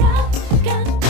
Come, come.